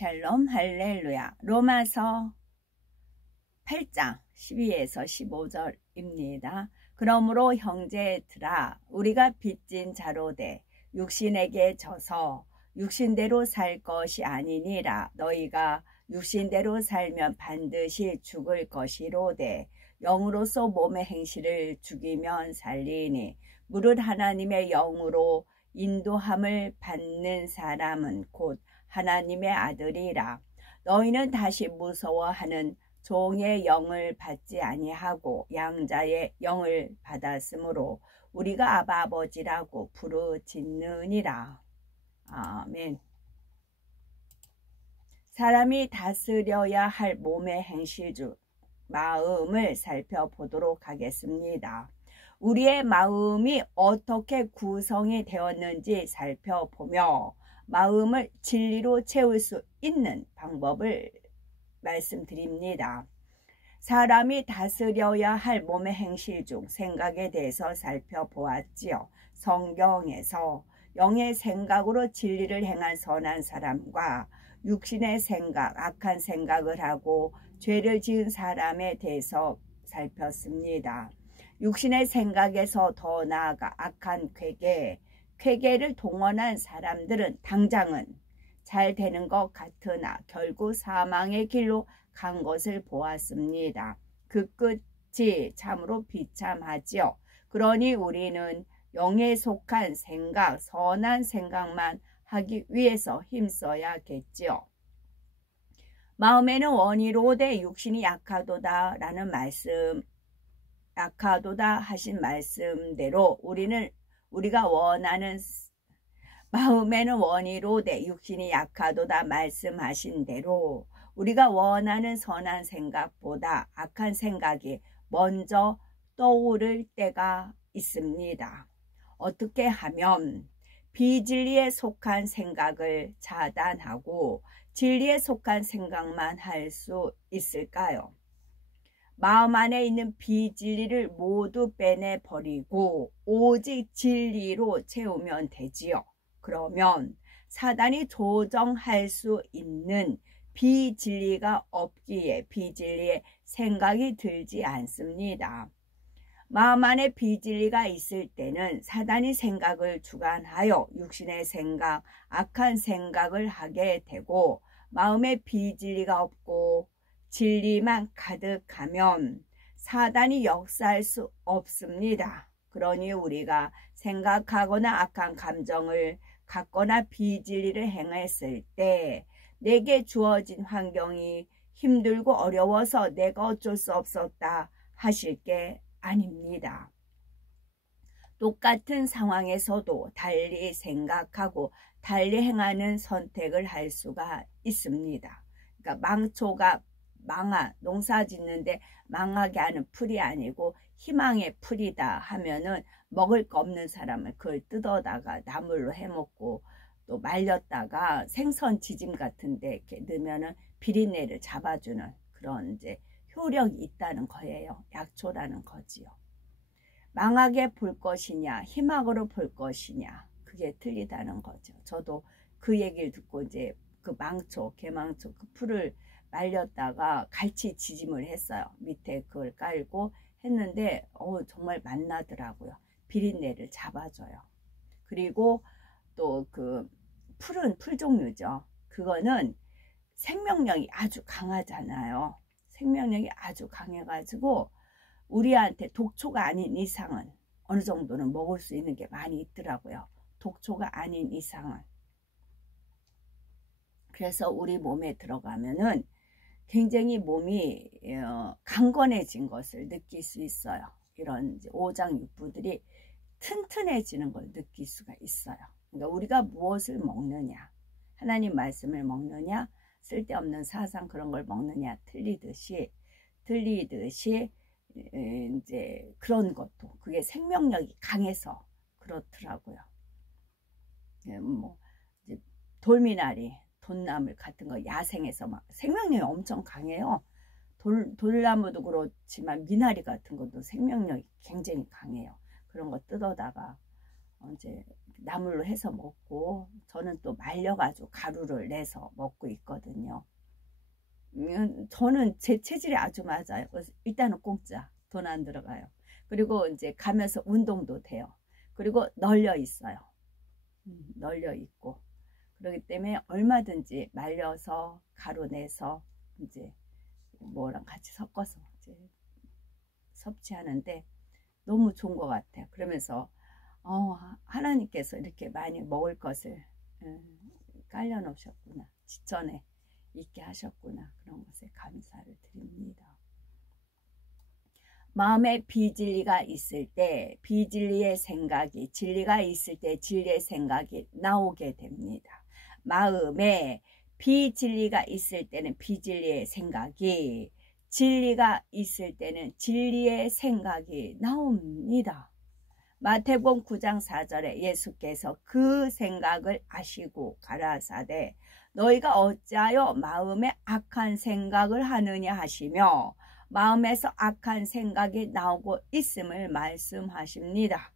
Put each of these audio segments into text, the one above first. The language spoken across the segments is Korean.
샬롬 할렐루야. 로마서 8장 12에서 15절입니다. 그러므로 형제들아 우리가 빚진 자로 돼 육신에게 져서 육신대로 살 것이 아니니라. 너희가 육신대로 살면 반드시 죽을 것이로되 영으로서 몸의 행실을 죽이면 살리니 무릇 하나님의 영으로 인도함을 받는 사람은 곧 하나님의 아들이라. 너희는 다시 무서워하는 종의 영을 받지 아니하고 양자의 영을 받았으므로 우리가 아바 아버지라고 부르짖느니라. 아멘. 사람이 다스려야 할 몸의 행실 중 마음을 살펴보도록 하겠습니다. 우리의 마음이 어떻게 구성이 되었는지 살펴보며 마음을 진리로 채울 수 있는 방법을 말씀드립니다. 사람이 다스려야 할 몸의 행실 중 생각에 대해서 살펴보았지요. 성경에서 영의 생각으로 진리를 행한 선한 사람과 육신의 생각, 악한 생각을 하고 죄를 지은 사람에 대해서 살폈습니다. 육신의 생각에서 더 나아가 악한 쾌계를 동원한 사람들은 당장은 잘 되는 것 같으나 결국 사망의 길로 간 것을 보았습니다. 그 끝이 참으로 비참하지요. 그러니 우리는 영에 속한 생각, 선한 생각만 하기 위해서 힘써야겠지요. 마음에는 원이로되 육신이 약하도다 라는 말씀, 약하도다 하신 말씀대로 우리가 원하는 마음에는 원이로되 육신이 약하도다 말씀하신 대로 우리가 원하는 선한 생각보다 악한 생각이 먼저 떠오를 때가 있습니다. 어떻게 하면 비진리에 속한 생각을 차단하고 진리에 속한 생각만 할 수 있을까요? 마음 안에 있는 비진리를 모두 빼내버리고 오직 진리로 채우면 되지요. 그러면 사단이 조정할 수 있는 비진리가 없기에 비진리의 생각이 들지 않습니다. 마음 안에 비진리가 있을 때는 사단이 생각을 주관하여 육신의 생각, 악한 생각을 하게 되고 마음에 비진리가 없고 진리만 가득하면 사단이 역사할 수 없습니다. 그러니 우리가 생각하거나 악한 감정을 갖거나 비진리를 행했을 때 내게 주어진 환경이 힘들고 어려워서 내가 어쩔 수 없었다 하실 게 아닙니다. 똑같은 상황에서도 달리 생각하고 달리 행하는 선택을 할 수가 있습니다. 그러니까 농사 짓는데 망하게 하는 풀이 아니고 희망의 풀이다 하면은 먹을 거 없는 사람은 그걸 뜯어다가 나물로 해먹고 또 말렸다가 생선 지짐 같은데 이렇게 넣으면은 비린내를 잡아주는 그런 이제 효력이 있다는 거예요. 약초라는 거지요. 망하게 볼 것이냐 희망으로 볼 것이냐 그게 틀리다는 거죠. 저도 그 얘기를 듣고 이제 그 개망초 그 풀을 말렸다가 갈치 지짐을 했어요. 밑에 그걸 깔고 했는데 정말 맛나더라고요. 비린내를 잡아줘요. 그리고 또 그 풀은 풀 종류죠. 그거는 생명력이 아주 강하잖아요. 생명력이 아주 강해가지고 우리한테 독초가 아닌 이상은 어느 정도는 먹을 수 있는 게 많이 있더라고요. 독초가 아닌 이상은. 그래서 우리 몸에 들어가면은 굉장히 몸이 강건해진 것을 느낄 수 있어요. 이런 오장육부들이 튼튼해지는 걸 느낄 수가 있어요. 그러니까 우리가 무엇을 먹느냐, 하나님 말씀을 먹느냐, 쓸데없는 사상 그런 걸 먹느냐 틀리듯이 이제 그런 것도 그게 생명력이 강해서 그렇더라고요. 뭐 이제 돌미나리, 돈나물 같은 거 야생에서 막 생명력이 엄청 강해요. 돌나무도 그렇지만 미나리 같은 것도 생명력이 굉장히 강해요. 그런 거 뜯어다가 이제 나물로 해서 먹고, 저는 또 말려가지고 가루를 내서 먹고 있거든요. 저는 제 체질이 아주 맞아요. 일단은 공짜, 돈 안 들어가요. 그리고 이제 가면서 운동도 돼요. 그리고 널려 있어요. 널려 있고, 그렇기 때문에 얼마든지 말려서 가루 내서 이제 뭐랑 같이 섞어서 이제 섭취하는데 너무 좋은 것 같아요. 그러면서 하나님께서 이렇게 많이 먹을 것을 깔려 놓으셨구나, 지천에 있게 하셨구나, 그런 것에 감사를 드립니다. 마음에 비진리가 있을 때 비진리의 생각이, 진리가 있을 때 진리의 생각이 나오게 됩니다. 마음에 비진리가 있을 때는 비진리의 생각이, 진리가 있을 때는 진리의 생각이 나옵니다. 마태복음 9장 4절에 예수께서 그 생각을 아시고 가라사대 너희가 어찌하여 마음에 악한 생각을 하느냐 하시며 마음에서 악한 생각이 나오고 있음을 말씀하십니다.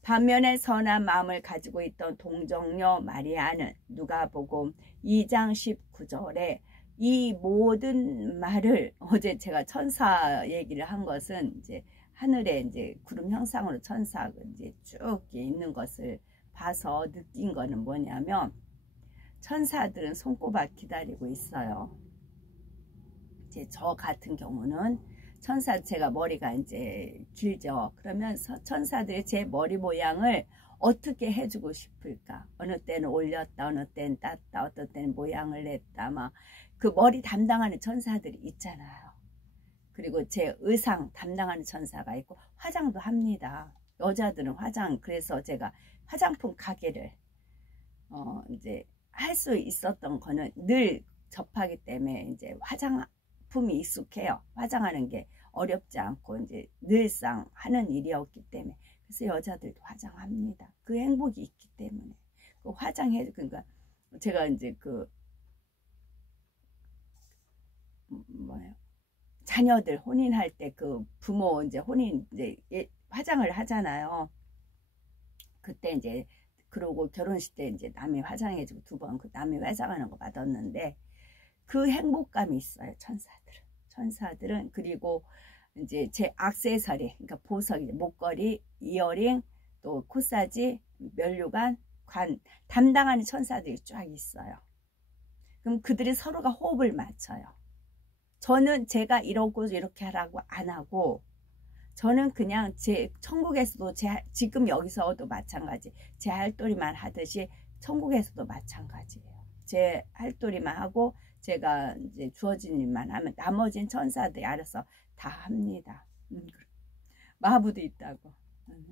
반면에 선한 마음을 가지고 있던 동정녀 마리아는 누가복음 2장 19절에 이 모든 말을, 어제 제가 천사 얘기를 한 것은 이제 하늘에 이제 구름 형상으로 천사가 이제 쭉 있는 것을 봐서 느낀 거는 뭐냐면, 천사들은 손꼽아 기다리고 있어요. 이제 저 같은 경우는 제가 머리가 이제 길죠. 그러면 천사들이 제 머리 모양을 어떻게 해주고 싶을까? 어느 때는 올렸다, 어느 때는 땄다, 어떤 때는 모양을 냈다, 막 그 머리 담당하는 천사들이 있잖아요. 그리고 제 의상 담당하는 천사가 있고, 화장도 합니다. 여자들은 화장, 그래서 제가 화장품 가게를 이제 할 수 있었던 거는 늘 접하기 때문에 이제 화장품이 익숙해요. 화장하는 게 어렵지 않고 이제 늘상 하는 일이었기 때문에. 그래서 여자들도 화장합니다. 그 행복이 있기 때문에. 그 화장해, 그러니까 제가 이제 그 뭐예요? 자녀들 혼인할 때 그 부모 이제 혼인 이제 화장을 하잖아요. 그때 이제 그러고 결혼식 때 이제 남이 화장해주고 2번 그 남이 화장하는 거 받았는데 그 행복감이 있어요. 천사들은. 그리고 이제 제 액세서리, 그러니까 보석, 목걸이, 이어링, 또 코사지, 면류관, 관 담당하는 천사들이 쫙 있어요. 그럼 그들이 서로가 호흡을 맞춰요. 저는 제가 이러고 이렇게 하라고 안 하고, 저는 그냥 제 천국에서도 지금 여기서도 마찬가지, 제 할도리만 하듯이 천국에서도 마찬가지예요. 제 할도리만 하고 제가 이제 주어진 일만 하면 나머지는 천사들이 알아서 다 합니다. 마부도 있다고.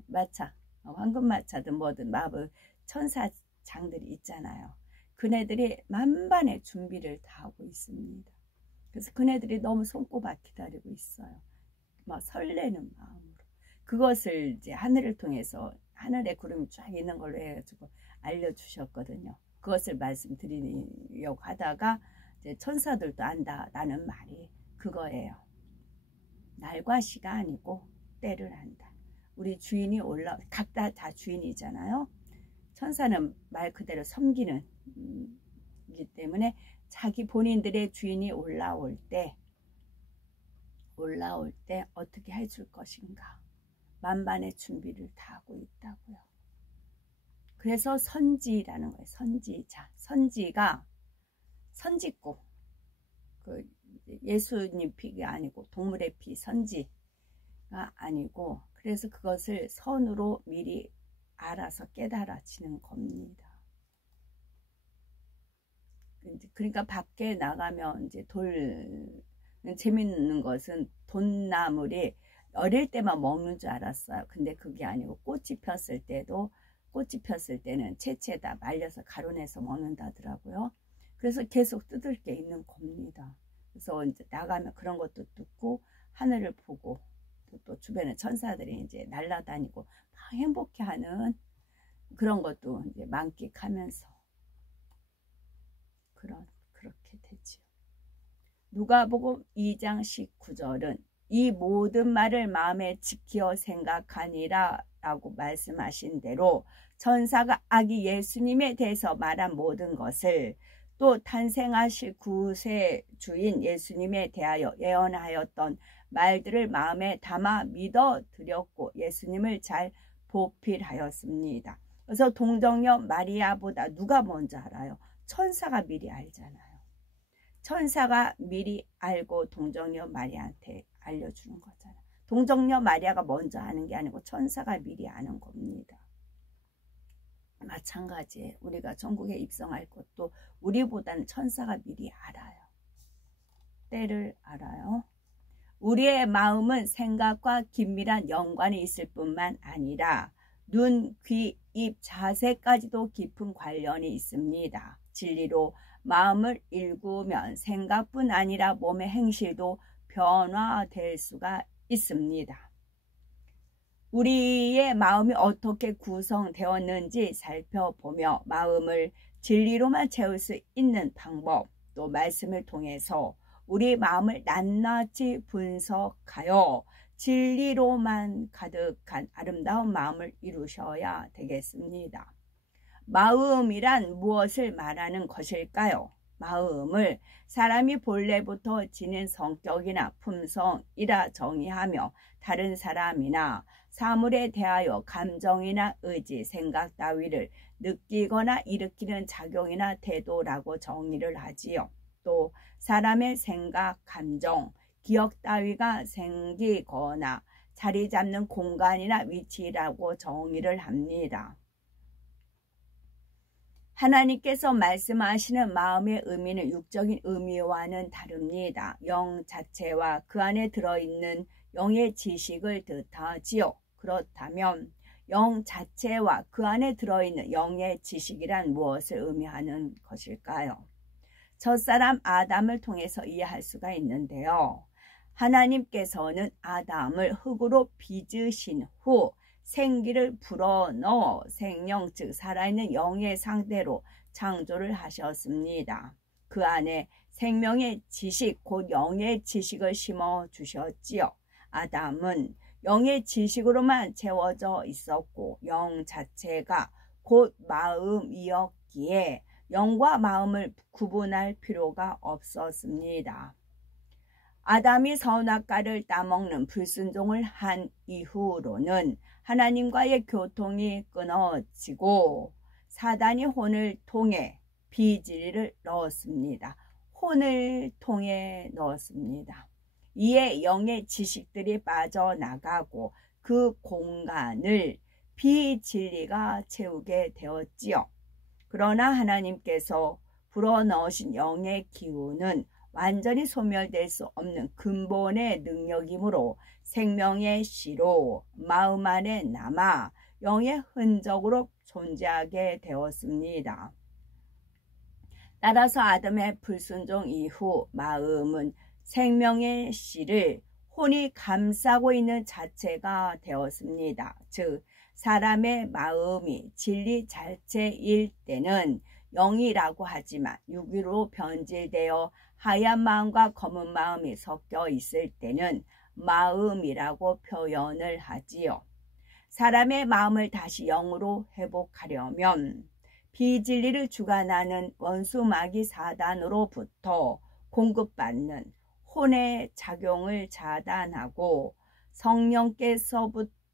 마차, 황금마차든 뭐든 마부 천사장들이 있잖아요. 그네들이 만반의 준비를 다 하고 있습니다. 그래서 그네들이 너무 손꼽아 기다리고 있어요. 막 설레는 마음으로. 그것을 이제 하늘을 통해서, 하늘에 구름이 쫙 있는 걸로 해가지고 알려주셨거든요. 그것을 말씀드리려고 하다가 이제 천사들도 안다라는 말이 그거예요. 날과 시가 아니고 때를 안다. 우리 주인이 각자 다 주인이잖아요. 천사는 말 그대로 섬기는 이기 때문에 자기 본인들의 주인이 올라올 때 어떻게 해줄 것인가, 만반의 준비를 다 하고 있다고요. 그래서 선지라는 거예요. 선지자. 선지가 선지국, 그 예수님 피가 아니고 동물의 피, 선지가 아니고, 그래서 그것을 선으로 미리 알아서 깨달아지는 겁니다. 그러니까 밖에 나가면 이제 재밌는 것은 돈나물이 어릴 때만 먹는 줄 알았어요. 근데 그게 아니고 꽃이 폈을 때는 채채에다 말려서 가루내서 먹는다더라고요. 그래서 계속 뜯을 게 있는 겁니다. 그래서 이제 나가면 그런 것도 뜯고 하늘을 보고 또 주변에 천사들이 이제 날아다니고 막 행복해하는 그런 것도 이제 만끽하면서 그렇게 되지요. 누가복음 2장 19절은 이 모든 말을 마음에 지키어 생각하니라 라고 말씀하신 대로 천사가 아기 예수님에 대해서 말한 모든 것을 또 탄생하실 구세주인 예수님에 대하여 예언하였던 말들을 마음에 담아 믿어드렸고 예수님을 잘 보필하였습니다. 그래서 동정녀 마리아보다 누가 먼저 알아요? 천사가 미리 알잖아요. 천사가 미리 알고 동정녀 마리아한테 알려주는 거잖아요. 동정녀 마리아가 먼저 아는 게 아니고 천사가 미리 아는 겁니다. 마찬가지예요. 우리가 천국에 입성할 것도 우리보다는 천사가 미리 알아요. 때를 알아요. 우리의 마음은 생각과 긴밀한 연관이 있을 뿐만 아니라 눈, 귀, 입, 자세까지도 깊은 관련이 있습니다. 진리로 마음을 일구면 생각뿐 아니라 몸의 행실도 변화될 수가 있습니다. 우리의 마음이 어떻게 구성되었는지 살펴보며 마음을 진리로만 채울 수 있는 방법, 또 말씀을 통해서 우리 마음을 낱낱이 분석하여 진리로만 가득한 아름다운 마음을 이루셔야 되겠습니다. 마음이란 무엇을 말하는 것일까요? 마음을 사람이 본래부터 지닌 성격이나 품성이라 정의하며 다른 사람이나 사물에 대하여 감정이나 의지, 생각 따위를 느끼거나 일으키는 작용이나 태도라고 정의를 하지요. 또 사람의 생각, 감정, 기억 따위가 생기거나 자리 잡는 공간이나 위치라고 정의를 합니다. 하나님께서 말씀하시는 마음의 의미는 육적인 의미와는 다릅니다. 영 자체와 그 안에 들어있는 영의 지식을 뜻하지요. 그렇다면 영 자체와 그 안에 들어있는 영의 지식이란 무엇을 의미하는 것일까요? 첫사람 아담을 통해서 이해할 수가 있는데요. 하나님께서는 아담을 흙으로 빚으신 후 생기를 불어넣어 생명 즉 살아있는 영의 상태로 창조를 하셨습니다. 그 안에 생명의 지식 곧 영의 지식을 심어 주셨지요. 아담은 영의 지식으로만 채워져 있었고 영 자체가 곧 마음이었기에 영과 마음을 구분할 필요가 없었습니다. 아담이 선악과를 따먹는 불순종을 한 이후로는 하나님과의 교통이 끊어지고 사단이 혼을 통해 비진리를 넣었습니다. 혼을 통해 넣었습니다. 이에 영의 지식들이 빠져나가고 그 공간을 비진리가 채우게 되었지요. 그러나 하나님께서 불어넣으신 영의 기운은 완전히 소멸될 수 없는 근본의 능력이므로 생명의 씨로 마음 안에 남아 영의 흔적으로 존재하게 되었습니다. 따라서 아담의 불순종 이후 마음은 생명의 씨를 혼이 감싸고 있는 자체가 되었습니다. 즉 사람의 마음이 진리 자체일 때는 영이라고 하지만 육으로 변질되어 하얀 마음과 검은 마음이 섞여 있을 때는 마음이라고 표현을 하지요. 사람의 마음을 다시 영으로 회복하려면 비진리를 주관하는 원수 마귀 사단으로부터 공급받는 혼의 작용을 차단하고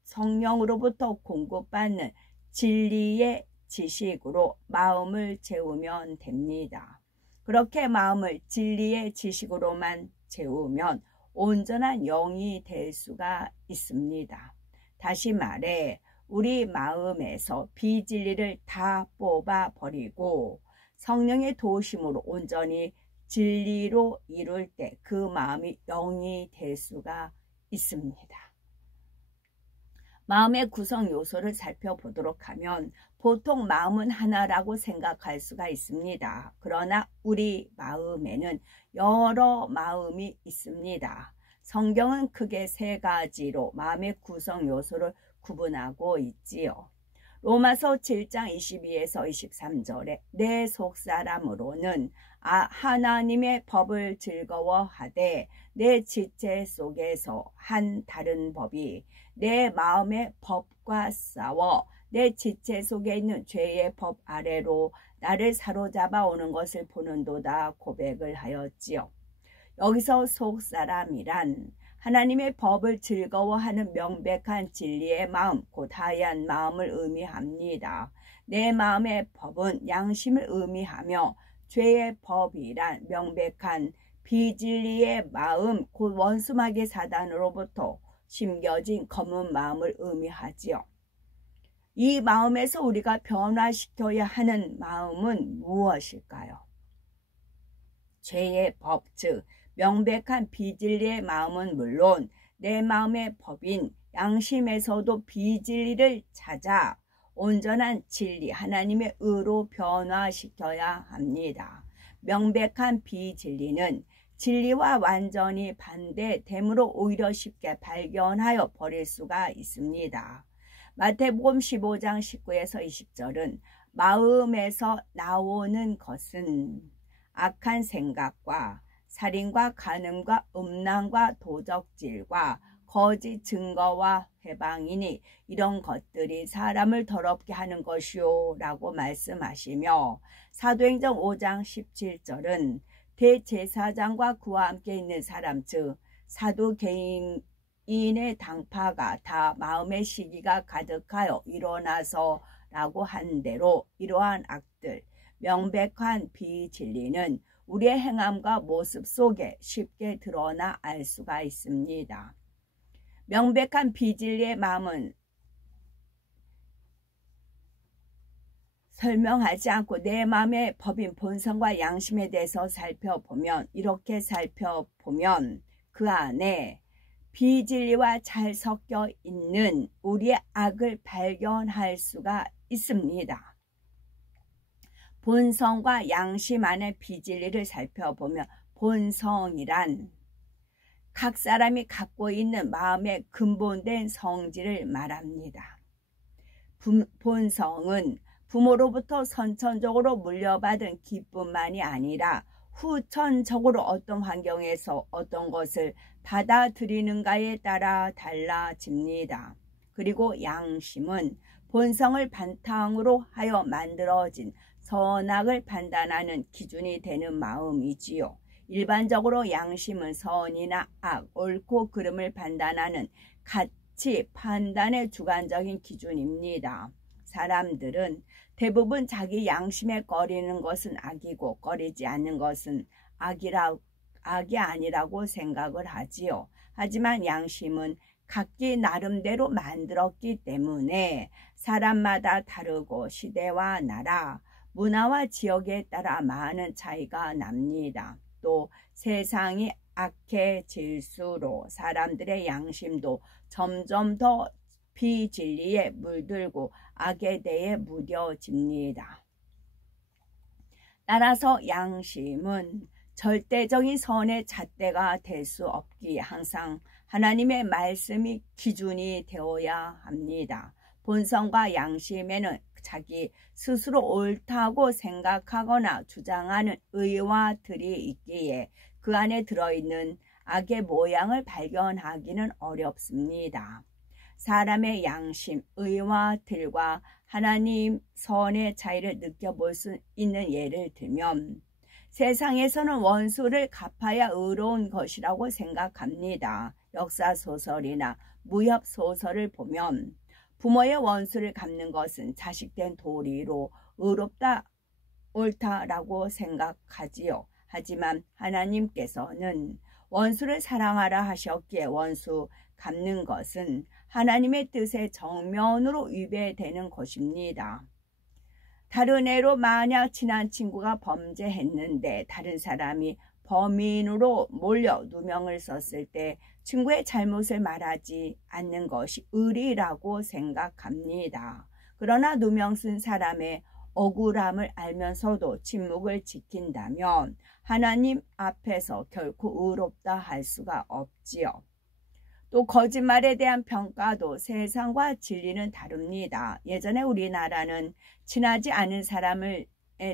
성령으로부터 공급받는 진리의 지식으로 마음을 채우면 됩니다. 그렇게 마음을 진리의 지식으로만 채우면 온전한 영이 될 수가 있습니다. 다시 말해 우리 마음에서 비진리를 다 뽑아버리고 성령의 도우심으로 온전히 진리로 이룰 때 그 마음이 영이 될 수가 있습니다. 마음의 구성 요소를 살펴보도록 하면 보통 마음은 하나라고 생각할 수가 있습니다. 그러나 우리 마음에는 여러 마음이 있습니다. 성경은 크게 세 가지로 마음의 구성 요소를 구분하고 있지요. 로마서 7장 22에서 23절에 내 속사람으로는 하나님의 법을 즐거워하되 내 지체 속에서 한 다른 법이 내 마음의 법과 싸워 내 지체 속에 있는 죄의 법 아래로 나를 사로잡아 오는 것을 보는도다 고백을 하였지요. 여기서 속사람이란 하나님의 법을 즐거워하는 명백한 진리의 마음, 곧 하얀 마음을 의미합니다. 내 마음의 법은 양심을 의미하며 죄의 법이란 명백한 비진리의 마음, 곧 원수마귀 사단으로부터 심겨진 검은 마음을 의미하지요. 이 마음에서 우리가 변화시켜야 하는 마음은 무엇일까요? 죄의 법, 즉 명백한 비진리의 마음은 물론 내 마음의 법인 양심에서도 비진리를 찾아 온전한 진리, 하나님의 의로 변화시켜야 합니다. 명백한 비진리는 진리와 완전히 반대됨으로 오히려 쉽게 발견하여 버릴 수가 있습니다. 마태복음 15장 19에서 20절은 마음에서 나오는 것은 악한 생각과 살인과 간음과 음란과 도적질과 거짓 증거와 회방이니 이런 것들이 사람을 더럽게 하는 것이요 라고 말씀하시며 사도행전 5장 17절은 대제사장과 그와 함께 있는 사람 즉 사두개인의 당파가 다 마음의 시기가 가득하여 일어나서 라고 한 대로 이러한 악들 명백한 비진리는 우리의 행함과 모습 속에 쉽게 드러나 알 수가 있습니다. 명백한 비진리의 마음은 설명하지 않고 내 마음의 법인 본성과 양심에 대해서 살펴보면 이렇게 살펴보면 그 안에 비진리와 잘 섞여 있는 우리의 악을 발견할 수가 있습니다. 본성과 양심 안의 비진리를 살펴보면 본성이란 각 사람이 갖고 있는 마음의 근본된 성질을 말합니다. 본성은 부모로부터 선천적으로 물려받은 기쁨만이 아니라 후천적으로 어떤 환경에서 어떤 것을 받아들이는가에 따라 달라집니다. 그리고 양심은 본성을 바탕으로 하여 만들어진 선악을 판단하는 기준이 되는 마음이지요. 일반적으로 양심은 선이나 악, 옳고 그름을 판단하는 가치 판단의 주관적인 기준입니다. 사람들은 대부분 자기 양심에 꺼리는 것은 악이고 꺼리지 않는 것은 악이 아니라고 생각을 하지요. 하지만 양심은 각기 나름대로 만들었기 때문에 사람마다 다르고 시대와 나라, 문화와 지역에 따라 많은 차이가 납니다. 또 세상이 악해질수록 사람들의 양심도 점점 더 비진리에 물들고 악에 대해 무뎌집니다. 따라서 양심은 절대적인 선의 잣대가 될 수 없기에 항상 하나님의 말씀이 기준이 되어야 합니다. 본성과 양심에는 자기 스스로 옳다고 생각하거나 주장하는 의와들이 있기에 그 안에 들어있는 악의 모양을 발견하기는 어렵습니다. 사람의 양심, 의와들과 하나님 선의 차이를 느껴볼 수 있는 예를 들면 세상에서는 원수를 갚아야 의로운 것이라고 생각합니다. 역사소설이나 무협소설을 보면 부모의 원수를 갚는 것은 자식된 도리로 의롭다, 옳다라고 생각하지요. 하지만 하나님께서는 원수를 사랑하라 하셨기에 원수 갚는 것은 하나님의 뜻에 정면으로 위배되는 것입니다. 다른 애로 만약 친한 친구가 범죄했는데 다른 사람이 범인으로 몰려 누명을 썼을 때 친구의 잘못을 말하지 않는 것이 의리라고 생각합니다. 그러나 누명 쓴 사람의 억울함을 알면서도 침묵을 지킨다면 하나님 앞에서 결코 의롭다 할 수가 없지요. 또 거짓말에 대한 평가도 세상과 진리는 다릅니다. 예전에 우리나라는 친하지 않은 사람을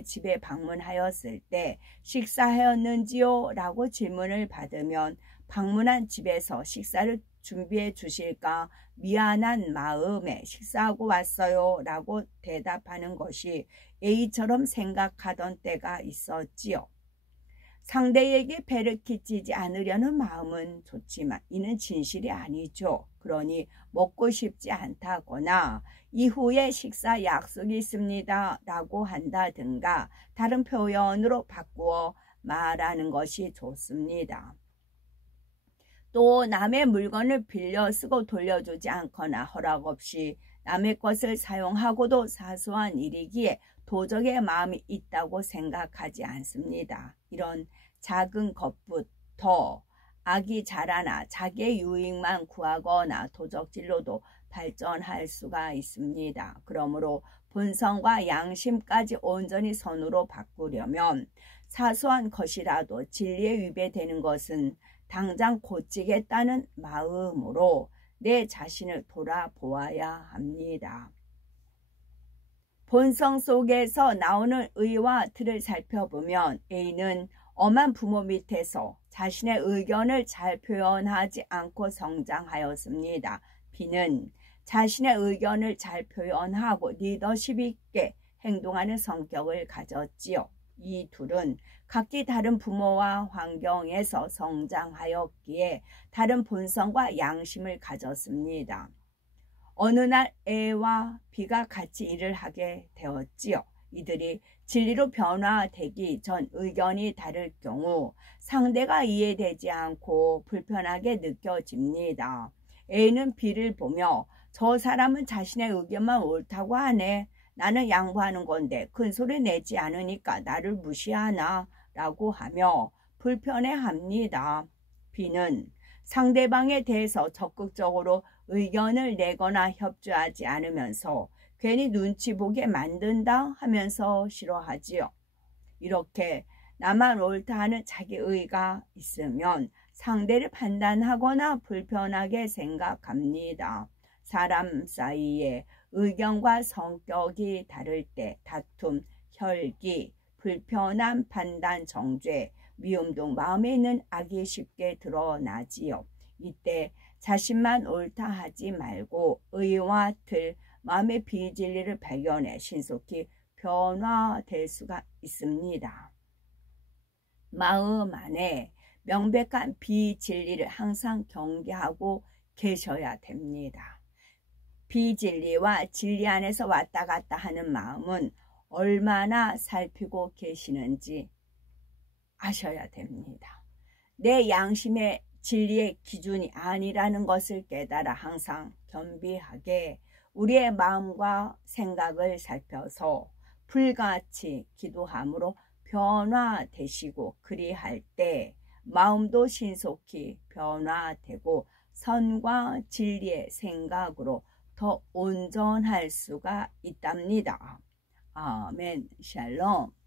집에 방문하였을 때 식사하였는지요? 라고 질문을 받으면 방문한 집에서 식사를 준비해 주실까 미안한 마음에 식사하고 왔어요 라고 대답하는 것이 예의처럼 생각하던 때가 있었지요. 상대에게 배를 끼치지 않으려는 마음은 좋지만 이는 진실이 아니죠. 그러니 먹고 싶지 않다거나 이후에 식사 약속이 있습니다 라고 한다든가 다른 표현으로 바꾸어 말하는 것이 좋습니다. 또 남의 물건을 빌려 쓰고 돌려주지 않거나 허락 없이 남의 것을 사용하고도 사소한 일이기에 도적의 마음이 있다고 생각하지 않습니다. 이런 작은 것부터 악이 자라나 자기의 유익만 구하거나 도적질로도 발전할 수가 있습니다. 그러므로 본성과 양심까지 온전히 선으로 바꾸려면 사소한 것이라도 진리에 위배되는 것은 당장 고치겠다는 마음으로 내 자신을 돌아보아야 합니다. 본성 속에서 나오는 의와 틀을 살펴보면 A는 엄한 부모 밑에서 자신의 의견을 잘 표현하지 않고 성장하였습니다. B는 자신의 의견을 잘 표현하고 리더십 있게 행동하는 성격을 가졌지요. 이 둘은 각기 다른 부모와 환경에서 성장하였기에 다른 본성과 양심을 가졌습니다. 어느 날 A와 B가 같이 일을 하게 되었지요. 이들이 진리로 변화되기 전 의견이 다를 경우 상대가 이해되지 않고 불편하게 느껴집니다. A는 B를 보며 저 사람은 자신의 의견만 옳다고 하네. 나는 양보하는 건데 큰소리 내지 않으니까 나를 무시하나 라고 하며 불편해합니다. B는 상대방에 대해서 적극적으로 의견을 내거나 협조하지 않으면서 괜히 눈치 보게 만든다 하면서 싫어하지요. 이렇게 나만 옳다 하는 자기의가 있으면 상대를 판단하거나 불편하게 생각합니다. 사람 사이에 의견과 성격이 다를 때 다툼, 혈기, 불편한 판단, 정죄, 미움 등 마음에 있는 악이 쉽게 드러나지요. 이때 자신만 옳다 하지 말고 의와 틀, 마음의 비진리를 발견해 신속히 변화될 수가 있습니다. 마음 안에 명백한 비진리를 항상 경계하고 계셔야 됩니다. 비진리와 진리 안에서 왔다 갔다 하는 마음은 얼마나 살피고 계시는지 아셔야 됩니다. 내 양심의 진리의 기준이 아니라는 것을 깨달아 항상 겸비하게 우리의 마음과 생각을 살펴서 불같이 기도함으로 변화되시고 그리할 때 마음도 신속히 변화되고 선과 진리의 생각으로 더 온전할 수가 있답니다. 아멘. 샬롬.